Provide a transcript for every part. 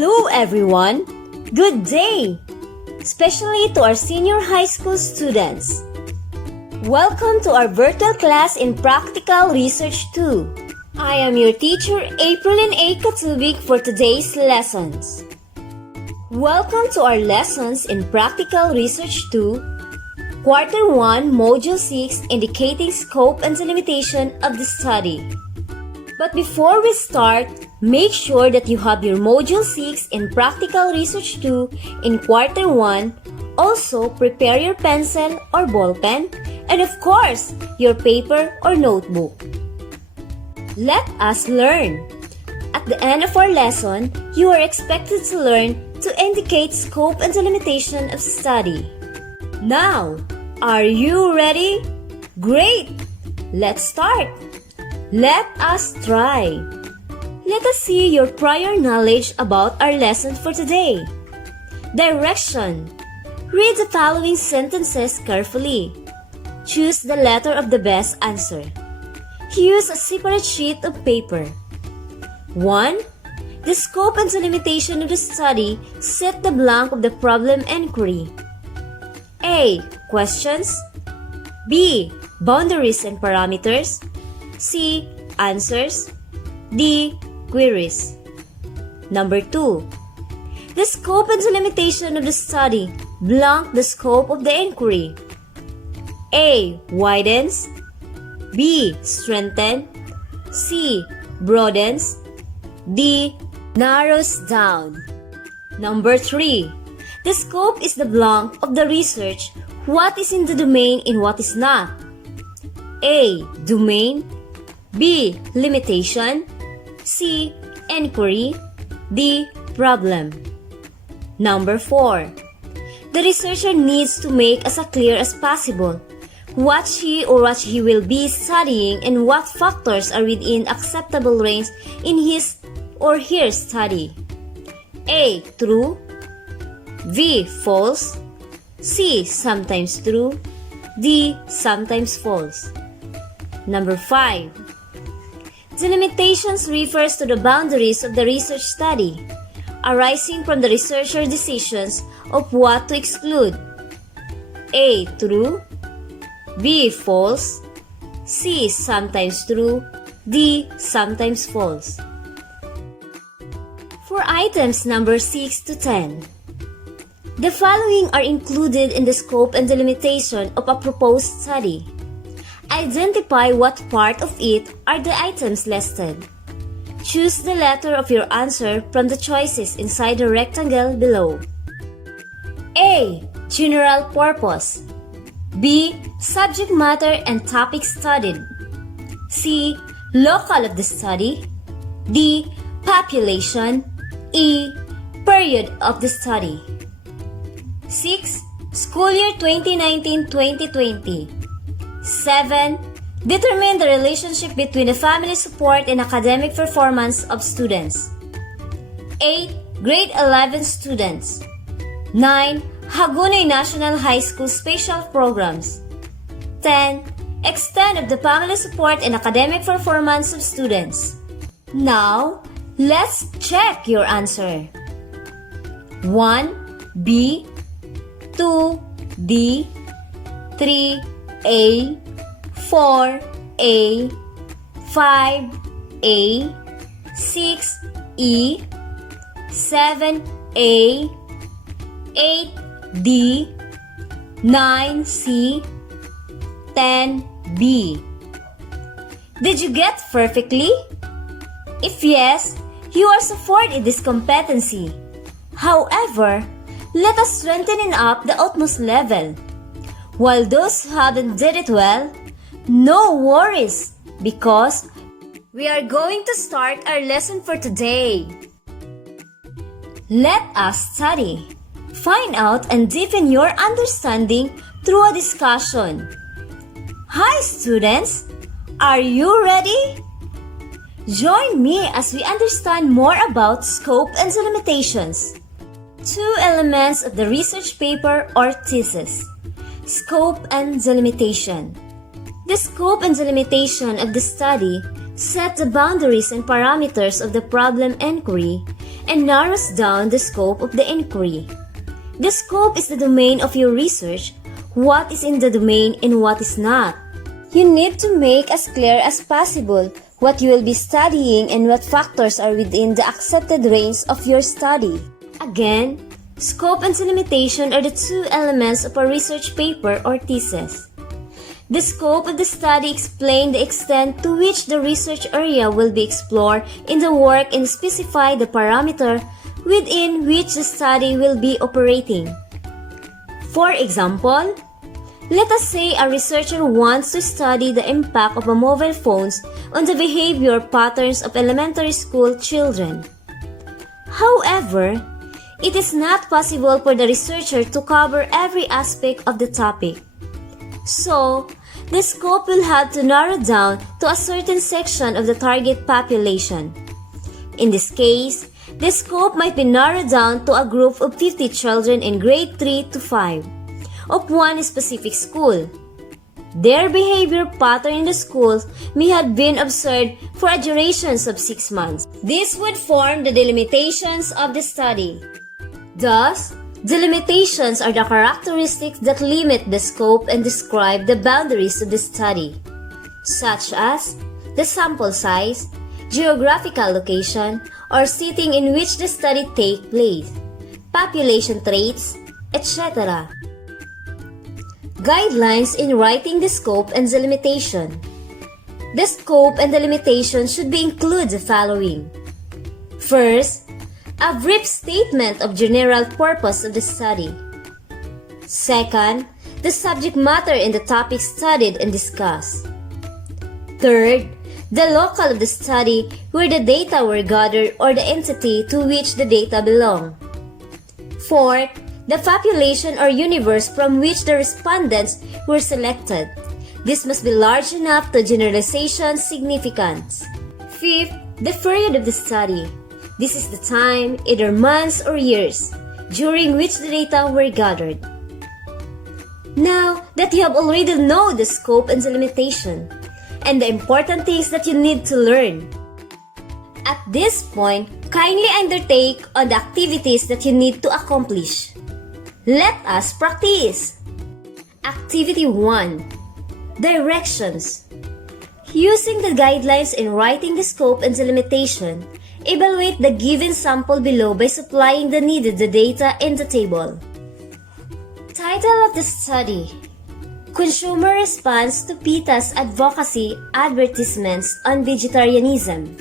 Hello everyone! Good day! Especially to our senior high school students. Welcome to our virtual class in Practical Research 2. I am your teacher Aprilyn A. Katubig for today's lessons. Welcome to our lessons in Practical Research 2, Quarter 1, Module 6, indicating scope and delimitation of the study. But before we start, make sure that you have your Module 6 in Practical Research 2 in Quarter 1. Also, prepare your pencil or ball pen, and of course, your paper or notebook. Let us learn. At the end of our lesson, you are expected to learn to indicate scope and delimitation of study. Now, are you ready? Great! Let's start. Let us try. Let us see your prior knowledge about our lesson for today. Direction. Read the following sentences carefully. Choose the letter of the best answer. Use a separate sheet of paper. 1. The scope and delimitation of the study. Set the blank of the problem inquiry. A. Questions. B. Boundaries and parameters. C. Answers. D. Queries. Number 2. The scope and delimitation of the study. Blank the scope of the inquiry. A. Widens. B. Strengthens. C. Broadens. D. Narrows down. Number 3. The scope is the blank of the research. What is in the domain and what is not? A. Domain. B. Limitation. C. Inquiry. D. Problem. Number 4. The researcher needs to make as clear as possible what she or what he will be studying and what factors are within acceptable range in his or her study. A. True. B. False. C. Sometimes true. D. Sometimes false. Number 5. Delimitations refers to the boundaries of the research study, arising from the researcher's decisions of what to exclude. A. True. B. False. C. Sometimes true. D. Sometimes false. For items number 6 to 10, the following are included in the scope and delimitation of a proposed study. Identify what part of it are the items listed. Choose the letter of your answer from the choices inside the rectangle below. A. General purpose. B. Subject matter and topic studied. C. Local of the study. D. Population. E. Period of the study. 6. School year 2019-2020. 7. Determine the relationship between the family support and academic performance of students. 8. Grade 11 students. 9. Hagonoy National High School Special Programs. 10. Extent of the family support and academic performance of students. Now, let's check your answer. 1. B. 2. D. 3. A. 4. A. 5. A. 6. E. 7. A. 8. D. 9. C. 10. B. Did you get perfectly? If yes, you are suffered in this competency. However, let us strengthen up the utmost level. While those who haven't did it well, no worries, because we are going to start our lesson for today. Let us study, find out and deepen your understanding through a discussion. Hi students, are you ready? Join me as we understand more about scope and delimitations. 2 elements of the research paper or thesis. Scope and delimitation. The scope and delimitation of the study set the boundaries and parameters of the problem inquiry and narrows down the scope of the inquiry. The scope is the domain of your research, what is in the domain and what is not. You need to make as clear as possible what you will be studying and what factors are within the accepted range of your study. Again, scope and delimitation are the two elements of a research paper or thesis. The scope of the study explains the extent to which the research area will be explored in the work and specify the parameter within which the study will be operating. For example, let us say a researcher wants to study the impact of mobile phones on the behavior patterns of elementary school children. However, it is not possible for the researcher to cover every aspect of the topic. So, the scope will have to narrow down to a certain section of the target population. In this case, the scope might be narrowed down to a group of 50 children in grade 3 to 5 of one specific school. Their behavior pattern in the schools may have been observed for a duration of 6 months. This would form the delimitations of the study. Thus, delimitations are the characteristics that limit the scope and describe the boundaries of the study, such as the sample size, geographical location, or setting in which the study takes place, population traits, etc. Guidelines in writing the scope and the limitation. The scope and the limitation should be include the following. First, a brief statement of general purpose of the study. Second, the subject matter in the topic studied and discussed. Third, the local of the study where the data were gathered or the entity to which the data belong. Fourth, the population or universe from which the respondents were selected. This must be large enough to generalization significance. Fifth, the period of the study. This is the time, either months or years, during which the data were gathered. Now that you have already know the scope and the limitation, and the important things that you need to learn, at this point, kindly undertake on the activities that you need to accomplish. Let us practice. Activity 1. Directions. Using the guidelines in writing the scope and the limitation, evaluate the given sample below by supplying the needed data in the table. Title of the study: Consumer Response to PETA's Advocacy Advertisements on Vegetarianism.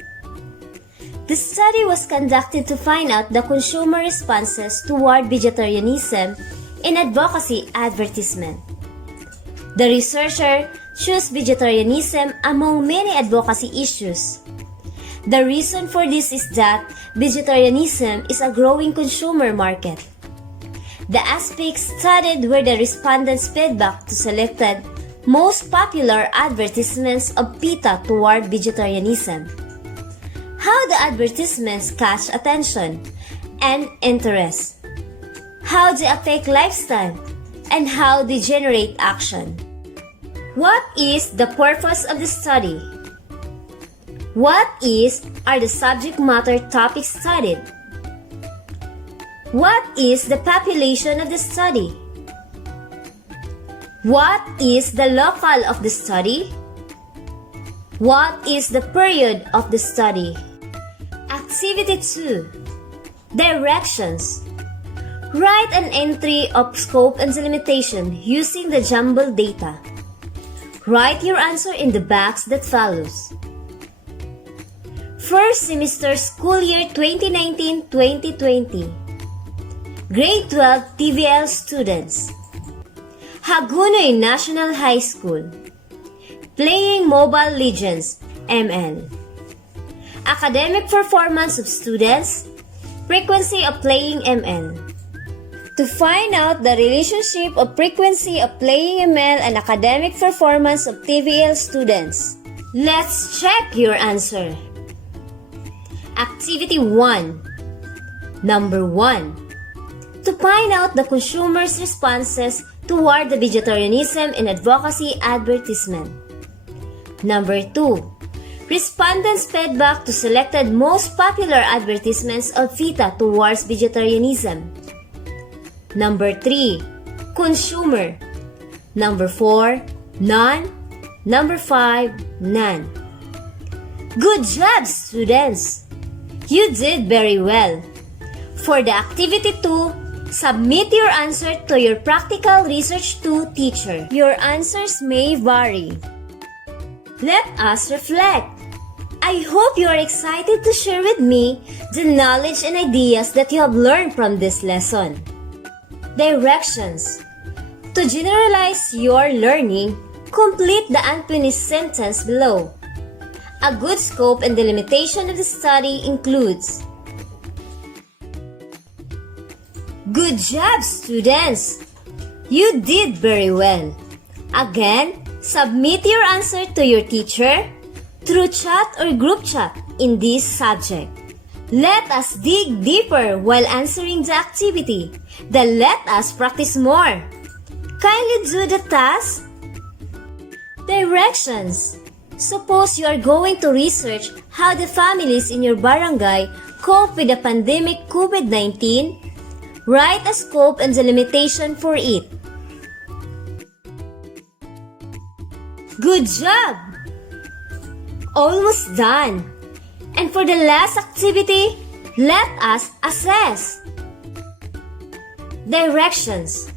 The study was conducted to find out the consumer responses toward vegetarianism in advocacy advertisement. The researcher chose vegetarianism among many advocacy issues. The reason for this is that vegetarianism is a growing consumer market. The aspects studied were the respondents' feedback to selected most popular advertisements of PETA toward vegetarianism, how the advertisements catch attention and interest, how they affect lifestyle, and how they generate action. What is the purpose of the study? What are the subject matter topics studied? What is the population of the study? What is the local of the study? What is the period of the study? Activity 2. Directions. Write an entry of scope and delimitation using the jumbled data. Write your answer in the box that follows. First semester school year 2019-2020. Grade 12 TVL students. Hagunoy National High School. Playing Mobile Legends, ML. Academic performance of students. Frequency of playing ML. To find out the relationship of frequency of playing ML and academic performance of TVL students, let's check your answer. Activity 1. Number 1. To find out the consumer's responses toward the vegetarianism and advocacy advertisement. Number 2. Respondents fed back to selected most popular advertisements of feta towards vegetarianism. Number 3, consumer. Number 4, none. Number 5, none. Good job, students! You did very well. For the activity 2, submit your answer to your Practical Research 2 teacher. Your answers may vary. Let us reflect. I hope you are excited to share with me the knowledge and ideas that you have learned from this lesson. Directions. To generalize your learning, complete the unfinished sentence below. A good scope and delimitation of the study includes. Good job, students! You did very well. Again, submit your answer to your teacher through chat or group chat in this subject. Let us dig deeper while answering the activity. Then let us practice more. Kindly do the task. Directions. Suppose you are going to research how the families in your barangay cope with the pandemic COVID-19. Write a scope and the limitation for it. Good job! Almost done. And for the last activity, let us assess. Directions.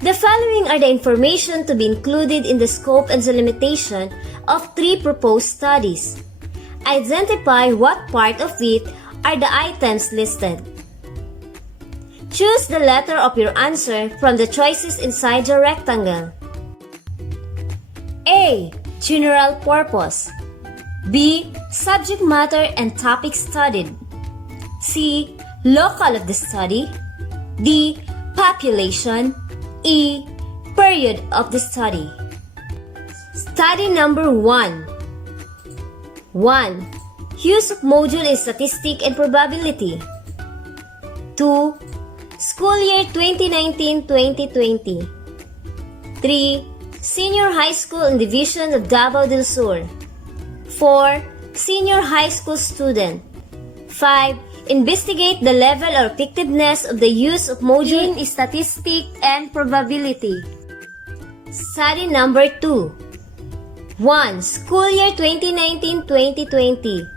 The following are the information to be included in the scope and the limitation of 3 proposed studies. Identify what part of it are the items listed. Choose the letter of your answer from the choices inside the rectangle. A. General purpose. B. Subject matter and topic studied. C. Local of the study. D. Population. E. Period of the study. Study number 1. 1. Use of module in statistic and probability. 2. School year 2019-2020. 3. Senior high school in division of Davao del Sur. 4. Senior high school student. 5. Investigate the level or effectiveness of the use of module in statistics and probability. Study number 2. 1. School year 2019-2020.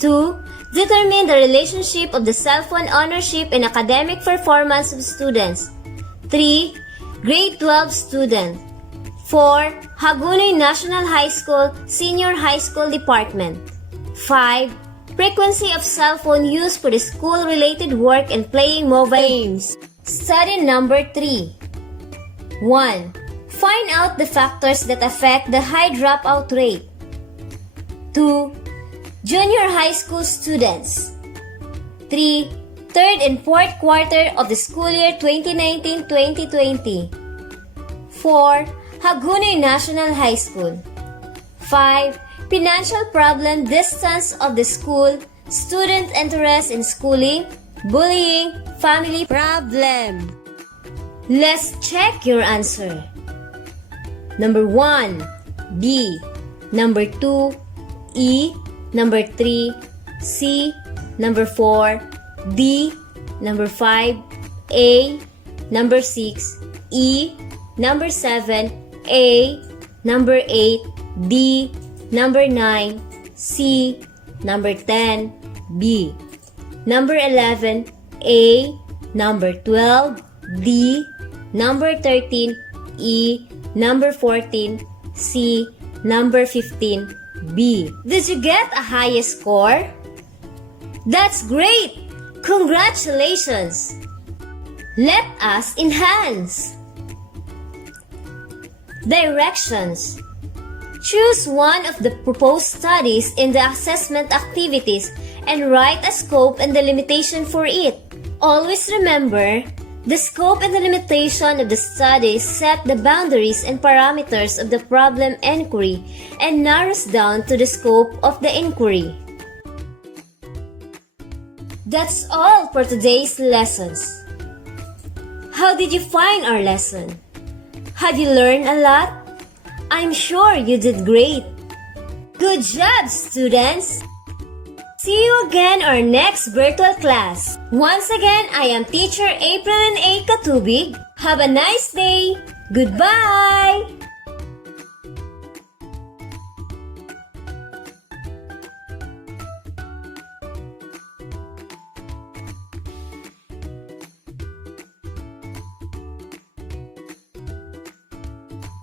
2. Determine the relationship of the cell phone ownership and academic performance of students. 3. Grade 12 student. 4. Hagonoy National High School Senior High School Department. 5. Frequency of cell phone use for the school-related work and playing mobile games. Study number 3. 1. Find out the factors that affect the high dropout rate. 2. Junior high school students. 3. Third and fourth quarter of the school year 2019-2020. 4. Hagonoy National High School. 5. Financial problem, distance of the school, student interest in schooling, bullying, family problem. Let's check your answer. Number 1, B. Number 2, E. Number 3, C. Number 4, D. Number 5, A. Number 6, E. Number 7, A. Number 8, D. Number 9, C. Number 10, B. Number 11, A. Number 12, D. Number 13, E. Number 14, C. Number 15, B. Did you get a highest score? That's great! Congratulations! Let us enhance. Directions. Choose one of the proposed studies in the assessment activities and write a scope and the limitation for it. Always remember, the scope and the limitation of the study set the boundaries and parameters of the problem inquiry and narrows down to the scope of the inquiry. That's all for today's lessons. How did you find our lesson? Have you learned a lot? I'm sure you did great. Good job, students! See you again our next virtual class. Once again, I am Teacher April and A. Katubig. Have a nice day. Goodbye!